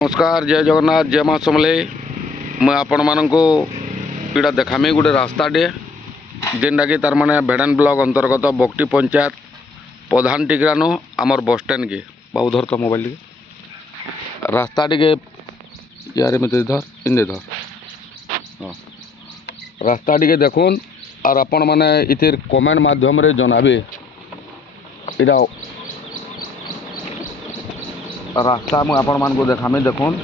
नमस्कार जय जगन्नाथ जय माँ समले मुझे आपण मानक इटा देखामी गोटे रास्ताटे जेनटा कि तार माने भेड़न ब्लॉक अंतर्गत बक्टी पंचायत प्रधान टिग्रानु आमर बस स्टैंड के बाबू धर तो मोबाइल के रास्ता टे यार में धर इन धर हाँ रास्ता टे देखुन और आपण माने इतिर कमेंट माध्यम रे जनाबे इटा रास्ता मुझे आपण मान को देखामी देखुन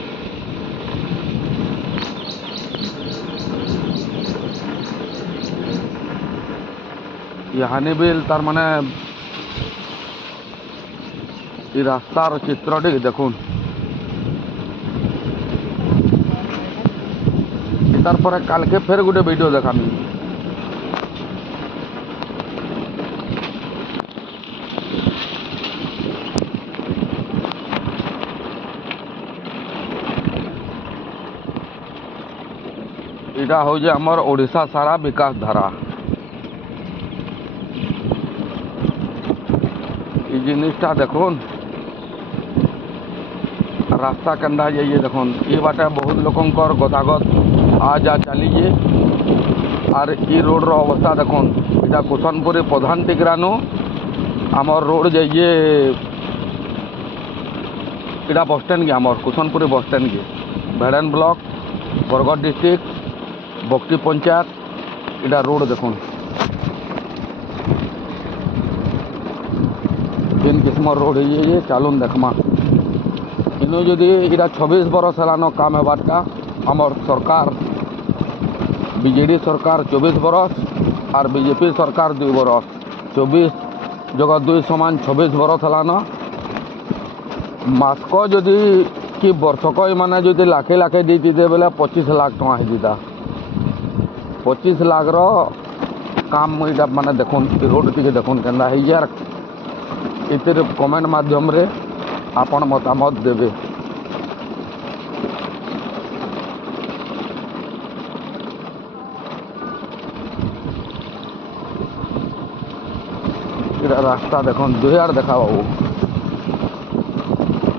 यहाँ बिल तार माने रास्तार चित्र टे देखुन तार पर काल के फिर गोटे वीडियो देखामी इटा हूँ आमर ओडिशा सारा विकास धारा ये जिनिसटा देखुन रास्ता केन्दा जाइए देखुन ये बाटे बहुत लोकंकर गतागत आ जा चलीजे और ये रोड रो अवस्था देखुन इटा कुशनपुरी प्रधान टिग्रानु आमर रोड जाइए इटा बस स्टैंड के आमर कुशनपुरी बस स्टैंड के भेड़न ब्लॉक बरगढ़ डिस्ट्रिक्ट बक्टी पंचायत इटा रोड देखुन तीन किस्म रोड है ये चालून देखमा इनो जदि इटा 26 बरस हेलान काम हेबारटा आमर सरकार बीजेडी सरकार 24 बरस और बीजेपी सरकार 2 बरस 24 जगह 2 समान 26 बरस हेलान मास्क जदि कि वर्षक माने जदि लाखे लाखे देते बेले 25 लाख टका होता 25 लाख रो काम इटा माने देखुन रोड टी देखुन केन्दा है यार इतिर कमेंट माध्यम रे आपण मतामत देवे इटा रास्ता देखुन दुआर देखा बाबू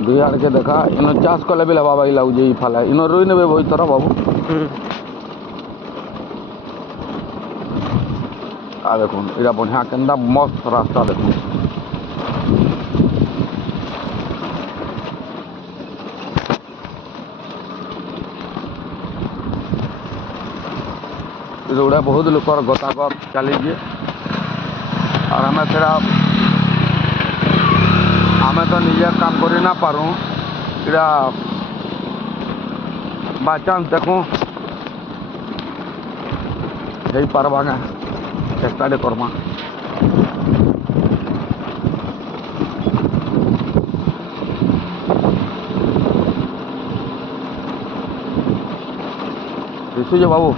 दुआर के देखा इन चाष कले भी बाबा लगे फाला इन रोई ने बहुत थर बाबू आ देखुन इटा बढ़िया केन्दा मस्त रास्ता देखुन रोड़ा बहुत लोकर गतागत चलीजे और हमें फिर हमें तो निजे काम कर ना पारूँ इटा बाय चांस देखूँ हो पार्बा चेष्टा करमा दिशुजे बाबू